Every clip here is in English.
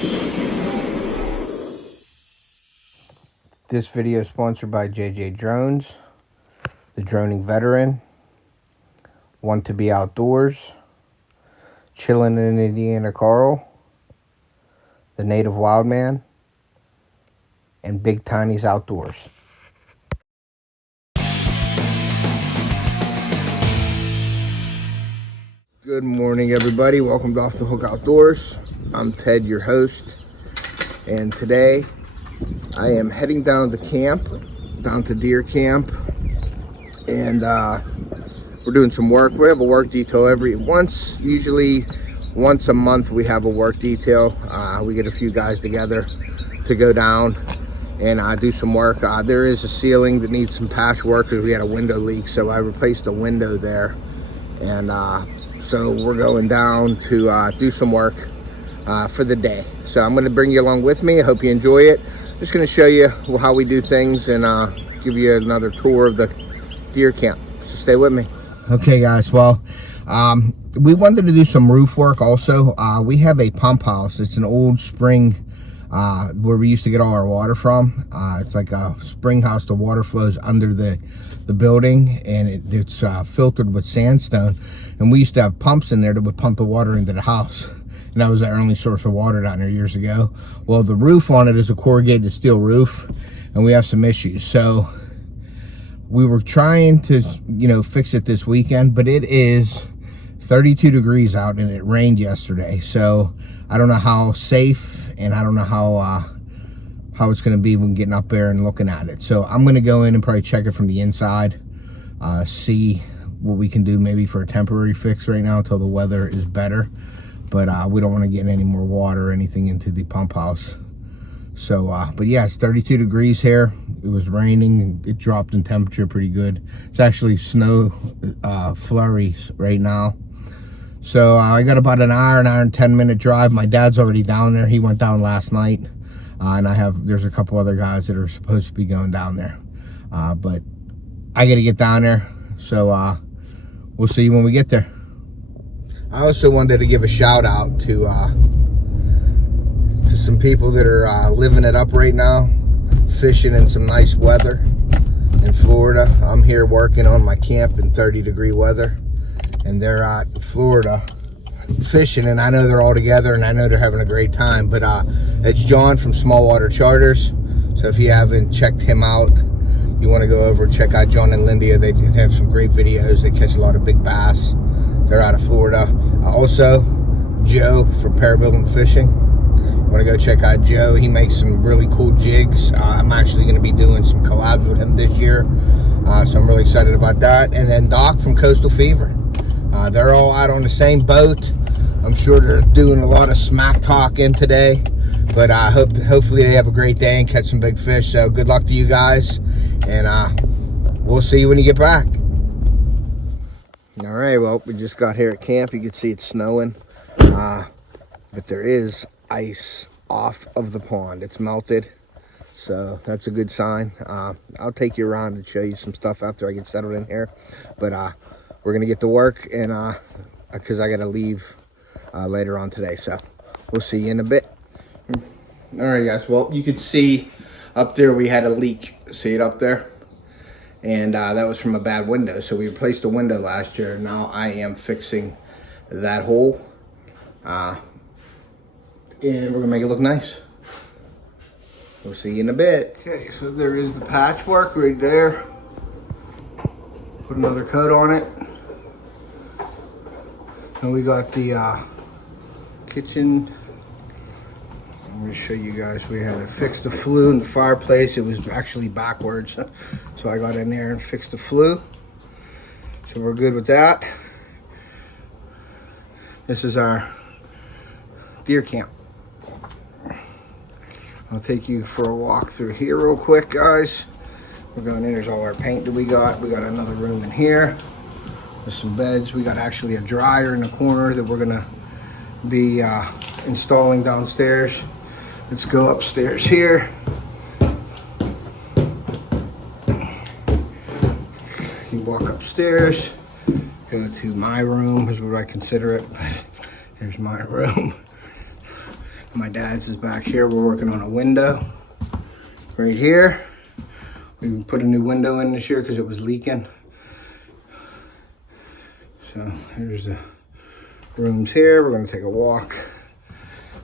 This video is sponsored by JJ Drones, the droning veteran, Want to Be Outdoors, Chillin' in Indiana Carl, the Native Wildman, and Big Tiny's Outdoors. Good morning, everybody. Welcome to Off the Hook Outdoors. I'm Ted, your host, and today I am heading down to camp, down to deer camp, and we're doing some work. We have a work detail usually once a month. We have a work detail. We get a few guys together to go down and do some work. There is a ceiling that needs some patchwork because we had a window leak, so I replaced a window there, and so we're going down to do some work for the day. So I'm going to bring you along with me. I hope you enjoy it. Just going to show you how we do things and give you another tour of the deer camp. So stay with me. Okay, guys. Well, we wanted to do some roof work also. We have a pump house. It's an old spring where we used to get all our water from. It's like a spring house. The water flows under the building, and it's filtered with sandstone. And we used to have pumps in there that would pump the water into the house. And that was our only source of water down there years ago. Well, the roof on it is a corrugated steel roof, and we have some issues. So we were trying to, fix it this weekend, but it is 32 degrees out, and it rained yesterday. So I don't know how safe, and I don't know how it's going to be when getting up there and looking at it. So I'm going to go in and probably check it from the inside, see what we can do maybe for a temporary fix right now until the weather is better. But we don't want to get any more water or anything into the pump house. So, but yeah, it's 32 degrees here. It was raining. It dropped in temperature pretty good. It's actually snow flurries right now. So I got about an hour and 10-minute drive. My dad's already down there. He went down last night. And there's a couple other guys that are supposed to be going down there. But I got to get down there. So we'll see you when we get there. I also wanted to give a shout out to some people that are living it up right now, fishing in some nice weather in Florida. I'm here working on my camp in 30-degree weather, and they're out in Florida fishing, and I know they're all together, and I know they're having a great time. But it's John from Small Water Charters, so if you haven't checked him out, you want to go over and check out John and Linda. They have some great videos. They catch a lot of big bass. They're out of Florida. Also, Joe from Parabuilding Fishing. You want to go check out Joe. He makes some really cool jigs. I'm actually going to be doing some collabs with him this year. So I'm really excited about that. And then Doc from Coastal Fever. They're all out on the same boat. I'm sure they're doing a lot of smack talking today. But hopefully they have a great day and catch some big fish. So good luck to you guys. And we'll see you when you get back. All right, well, we just got here at camp. You can see it's snowing, but there is ice off of the pond. It's melted, so that's a good sign. I'll take you around and show you some stuff after I get settled in here, but we're gonna get to work, and because I gotta leave later on today, so we'll see you in a bit. All right, guys, well, you can see up there we had a leak. See it up there? And that was from a bad window. So we replaced the window last year. Now I am fixing that hole. And we're gonna make it look nice. We'll see you in a bit. Okay, so there is the patchwork right there. Put another coat on it. And we got the kitchen. I'm going to show you guys. We had to fix the flue in the fireplace. It was actually backwards. So I got in there and fixed the flue. So we're good with that. This is our deer camp. I'll take you for a walk through here real quick, guys. We're going in. There's all our paint that we got. We got another room in here. There's some beds. We got actually a dryer in the corner that we're going to be installing downstairs. Let's go upstairs here. You walk upstairs, go to my room, is what I consider it, but here's my room. My dad's is back here. We're working on a window right here. We put a new window in this year because it was leaking. So here's the rooms here. We're going to take a walk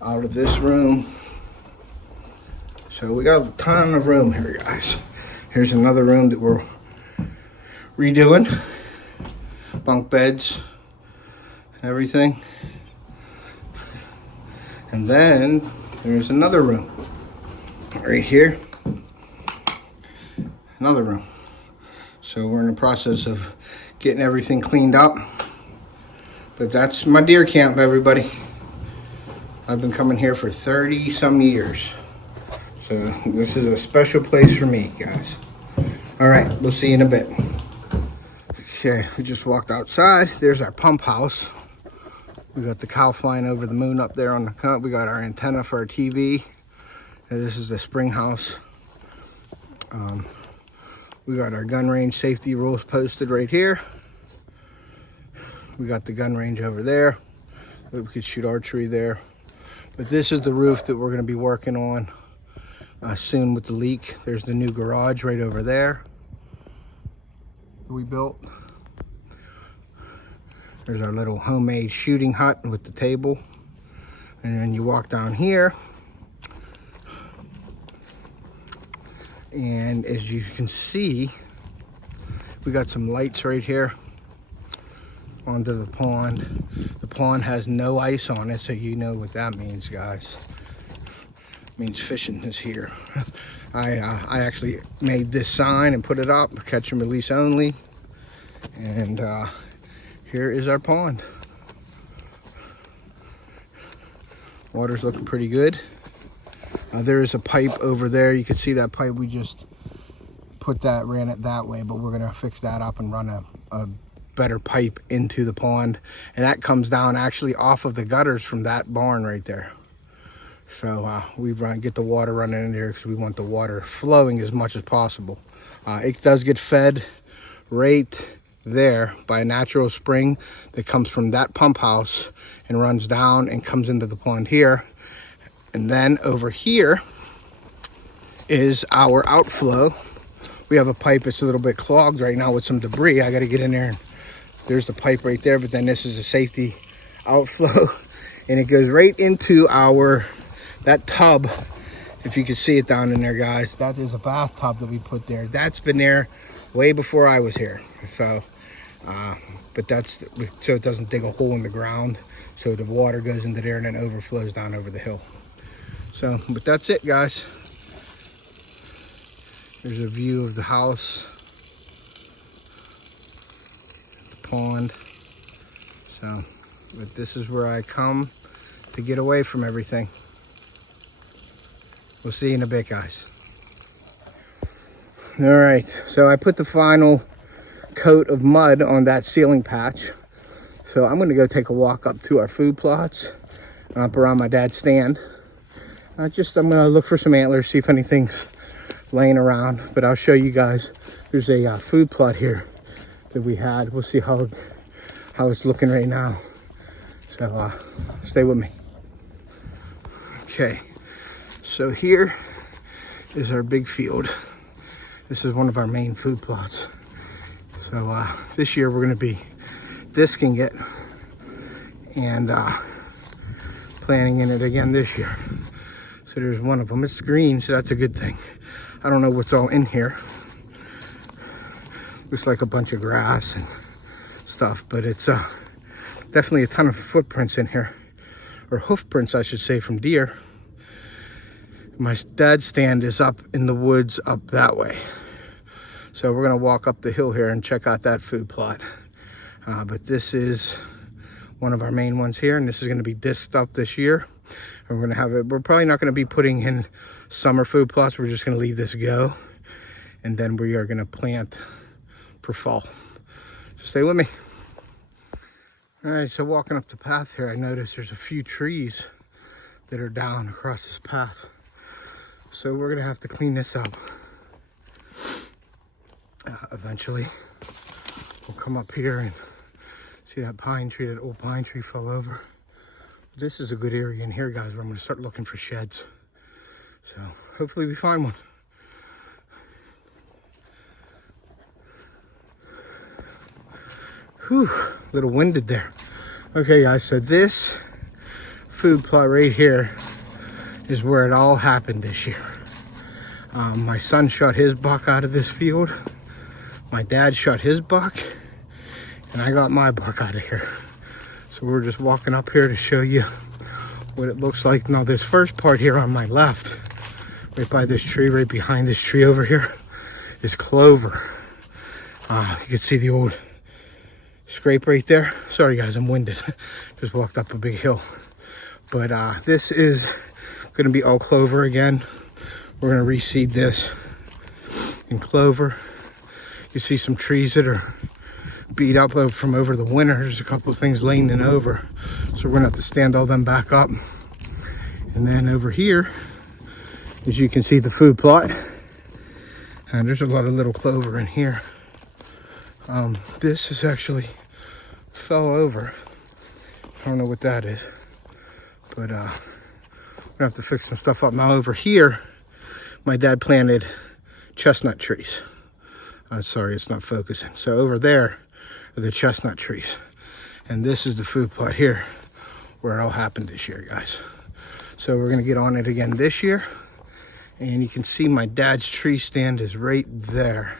out of this room. So we got a ton of room here, guys. Here's another room that we're redoing. Bunk beds, everything. And then there's another room right here. Another room. So we're in the process of getting everything cleaned up. But that's my deer camp, everybody. I've been coming here for 30 some years. So this is a special place for me, guys. All right, we'll see you in a bit. Okay, we just walked outside. There's our pump house. We got the cow flying over the moon up there on the cut. We got our antenna for our TV. And this is the spring house. We got our gun range safety rules posted right here. We got the gun range over there. We could shoot archery there. But this is the roof that we're going to be working on soon with the leak. There's the new garage right over there that we built. There's our little homemade shooting hut with the table. And then you walk down here. And as you can see, we got some lights right here onto the pond. The pond has no ice on it, so you know what that means, guys. It means fishing is here. I actually made this sign and put it up, catch and release only. And here is our pond. Water's looking pretty good. There is a pipe over there. You can see that pipe. We just ran it that way, but we're gonna fix that up and run a better pipe into the pond. And that comes down actually off of the gutters from that barn right there. So we get the water running in there because we want the water flowing as much as possible. It does get fed right there by a natural spring that comes from that pump house and runs down and comes into the pond here. And then over here is our outflow. We have a pipe that's a little bit clogged right now with some debris. I got to get in there, and there's the pipe right there. But then this is a safety outflow, and it goes right into that tub. If you can see it down in there, guys, that is a bathtub that we put there. That's been there way before I was here. So but that's so it doesn't dig a hole in the ground, so the water goes into there and then overflows down over the hill. So, but that's it, guys. There's a view of the house, the pond. So, but this is where I come to get away from everything. We'll see you in a bit, guys. All right, so I put the final coat of mud on that ceiling patch. So I'm gonna go take a walk up to our food plots, up around my dad's stand. I'm gonna look for some antlers, see if anything's laying around, but I'll show you guys. There's a food plot here that we had. We'll see how it's looking right now. So stay with me. Okay, so here is our big field. This is one of our main food plots. So this year we're gonna be disking it and planting in it again this year. So there's one of them. It's green, so that's a good thing. I don't know what's all in here. Looks like a bunch of grass and stuff, but it's definitely a ton of footprints in here, or hoof prints, I should say, from deer. My dad's stand is up in the woods up that way. So we're gonna walk up the hill here and check out that food plot. But this is one of our main ones here, and this is gonna be disked up this year. And we're gonna have it, we're probably not gonna be putting in summer food plots. We're just gonna leave this go. And then we are gonna plant for fall. So stay with me. All right, so walking up the path here, I noticed there's a few trees that are down across this path. So we're gonna have to clean this up. Eventually, we'll come up here and see that pine tree, that old pine tree fell over. This is a good area in here, guys, where I'm going to start looking for sheds. So hopefully we find one. Whew, a little winded there. Okay, guys, so this food plot right here is where it all happened this year. My son shot his buck out of this field. My dad shot his buck, and I got my buck out of here. So we're just walking up here to show you what it looks like. Now this first part here on my left, right by this tree, right behind this tree over here, is clover. You can see the old scrape right there. Sorry guys, I'm winded. Just walked up a big hill. But this is going to be all clover again. We're going to reseed this in clover. You see some trees that are beat up from over the winter. There's a couple of things leaning over. So we're going to have to stand all them back up. And then over here, as you can see, the food plot. And there's a lot of little clover in here. This is actually fell over. I don't know what that is. But we're going to have to fix some stuff up. Now over here, my dad planted chestnut trees. Sorry, it's not focusing. So over there are the chestnut trees. And this is the food plot here where it all happened this year, guys. So we're gonna get on it again this year. And you can see my dad's tree stand is right there.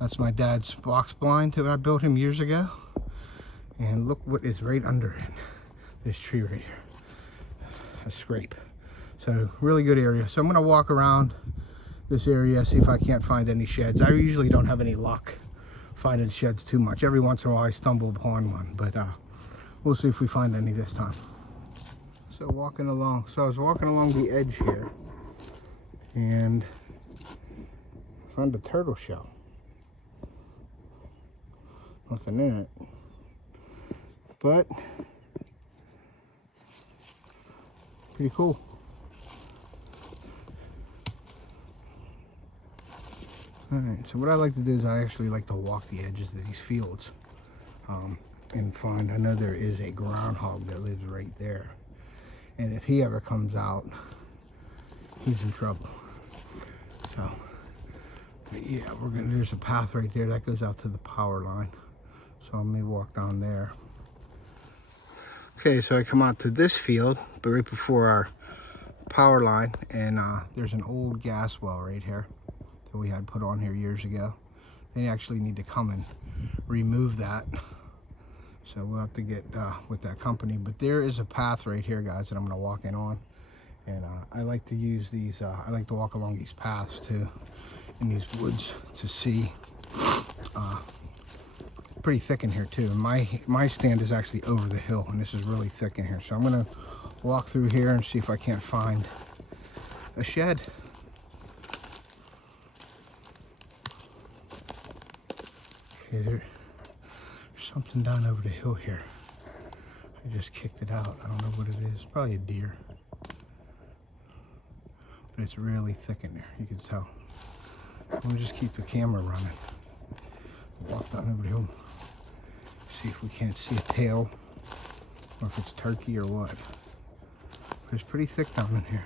That's my dad's box blind that I built him years ago. And look what is right under it. This tree right here. A scrape. So really good area. So I'm gonna walk around this area, see if I can't find any sheds. I usually don't have any luck finding sheds too much. Every once in a while I stumble upon one, but we'll see if we find any this time. So walking along, I was walking along the edge here and found a turtle shell. Nothing in it, but pretty cool. Alright, so what I like to do is I actually like to walk the edges of these fields and find, I know there is a groundhog that lives right there. And if he ever comes out, he's in trouble. So, but yeah, there's a path right there that goes out to the power line. So I may walk down there. Okay, so I come out to this field, but right before our power line, and there's an old gas well right here that we had put on here years ago. They actually need to come and remove that. So we'll have to get with that company. But there is a path right here, guys, that I'm gonna walk in on. And I like to use these, I like to walk along these paths too, in these woods to see. Pretty thick in here too. And my stand is actually over the hill, and this is really thick in here. So I'm gonna walk through here and see if I can't find a shed. Okay, there's something down over the hill here. I just kicked it out. I don't know what it is. Probably a deer. But it's really thick in there. You can tell. I'm gonna just keep the camera running. Walk down over the hill. See if we can't see a tail, or if it's turkey or what. But it's pretty thick down in here.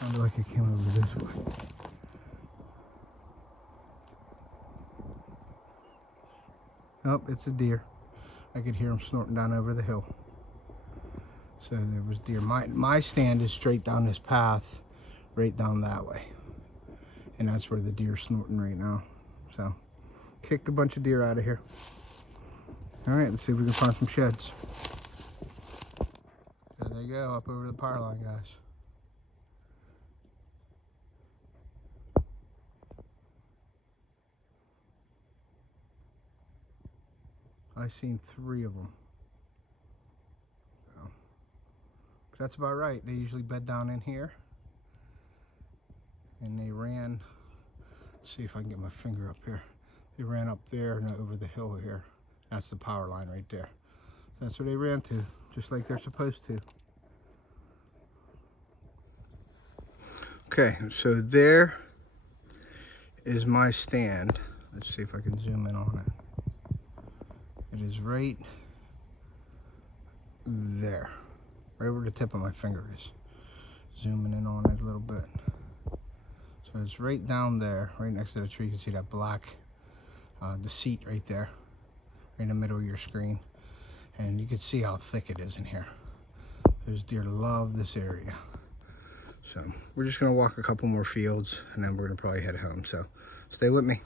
Sounded like it came over this way. Oh, it's a deer. I could hear him snorting down over the hill. So there was deer. My stand is straight down this path, right down that way. And that's where the deer's snorting right now. So, kicked a bunch of deer out of here. All right, let's see if we can find some sheds. There they go, up over the power line, guys. I've seen 3 of them. So, but that's about right. They usually bed down in here. And they ran, let's see if I can get my finger up here. They ran up there and over the hill here. That's the power line right there. That's where they ran to, just like they're supposed to. Okay, so there is my stand. Let's see if I can zoom in on it. It is right there, right where the tip of my finger is. Zooming in on it a little bit. So it's right down there, right next to the tree. You can see that black, the seat right there, right in the middle of your screen. And you can see how thick it is in here. Those deer love this area. So we're just gonna walk a couple more fields and then we're gonna probably head home. So stay with me.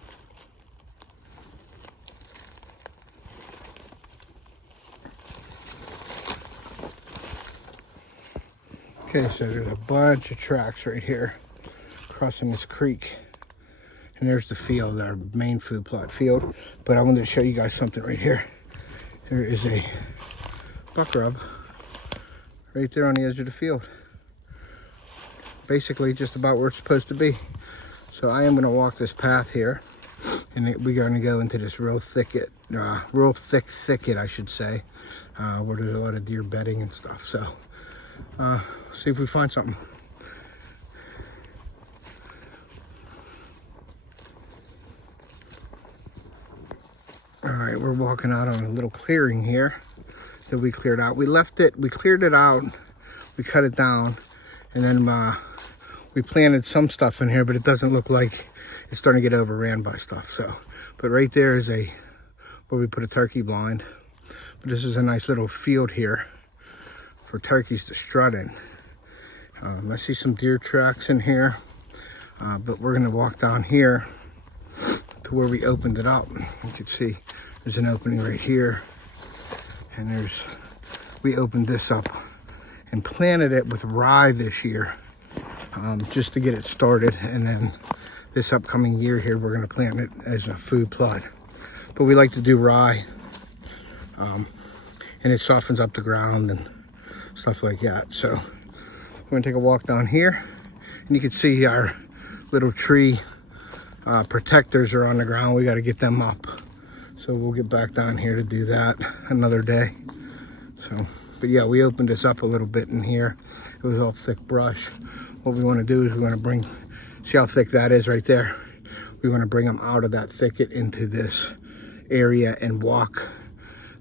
Okay, so there's a bunch of tracks right here crossing this creek. And there's the field, our main food plot field. But I wanted to show you guys something right here. There is a buck rub right there on the edge of the field. Basically just about where it's supposed to be. So I am gonna walk this path here and we're gonna go into this real thick thicket, I should say, where there's a lot of deer bedding and stuff. So see if we find something. All right, we're walking out on a little clearing here that we cleared out. We cleared it out, we cut it down, and then we planted some stuff in here, but it doesn't look like it's starting to get overran by stuff. So, but right there is where we put a turkey blind. But this is a nice little field here for turkeys to strut in. I see some deer tracks in here, but we're gonna walk down here to where we opened it up. You can see there's an opening right here, and we opened this up and planted it with rye this year, just to get it started. And then this upcoming year here, we're gonna plant it as a food plot. But we like to do rye, and it softens up the ground and stuff like that. So we're gonna take a walk down here, and you can see our little tree protectors are on the ground. We got to get them up. So we'll get back down here to do that another day. So, but yeah, we opened this up a little bit in here. It was all thick brush. What we want to do is we want to see how thick that is right there. We want to bring them out of that thicket into this area and walk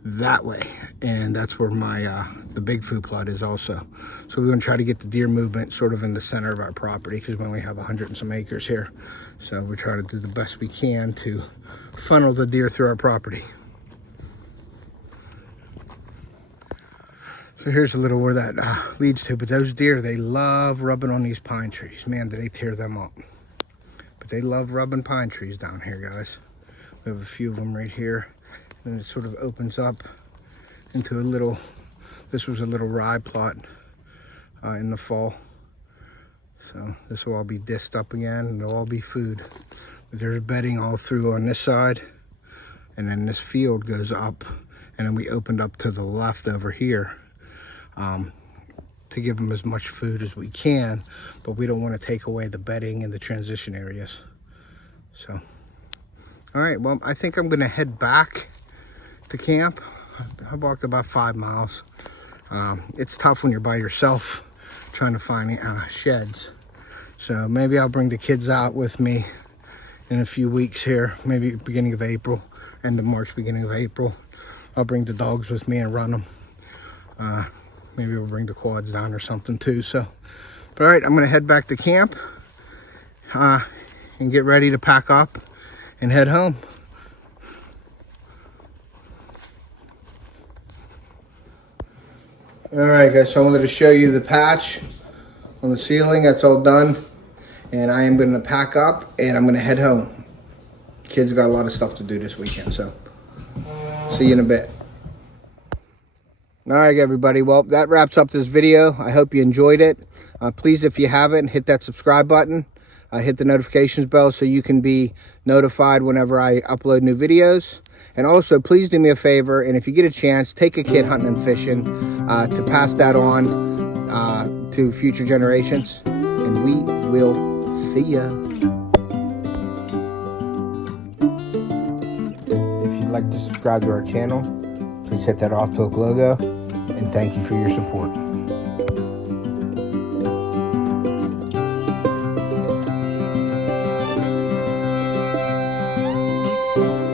that way. And that's where my the big food plot is also. So we want to try to get the deer movement sort of in the center of our property, because we only have 100 and some acres here. So we're trying to do the best we can to funnel the deer through our property. So here's a little where that leads to. But those deer, they love rubbing on these pine trees. Man, do they tear them up. But they love rubbing pine trees down here, guys. We have a few of them right here. And it sort of opens up into a little, this was a little rye plot in the fall. So this will all be disced up again, and it'll all be food. But there's bedding all through on this side, and then this field goes up, and then we opened up to the left over here to give them as much food as we can, but we don't want to take away the bedding and the transition areas. So, all right, well, I think I'm gonna head back to camp. I walked about 5 miles. It's tough when you're by yourself trying to find sheds. So maybe I'll bring the kids out with me in a few weeks here, maybe beginning of April, end of March, beginning of April. I'll bring the dogs with me and run them. Maybe we'll bring the quads down or something too. So, but all right, I'm gonna head back to camp and get ready to pack up and head home. All right, guys, so I wanted to show you the patch on the ceiling. That's all done. And I am going to pack up and I'm going to head home. Kids got a lot of stuff to do this weekend, so see you in a bit. All right, everybody. Well, that wraps up this video. I hope you enjoyed it. Please, if you haven't, hit that subscribe button. Hit the notifications bell so you can be notified whenever I upload new videos. And also, please do me a favor, and if you get a chance, take a kid hunting and fishing to pass that on to future generations. And we will see ya. If you'd like to subscribe to our channel, please hit that off talk logo. And thank you for your support. you.